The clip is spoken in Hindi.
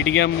EDM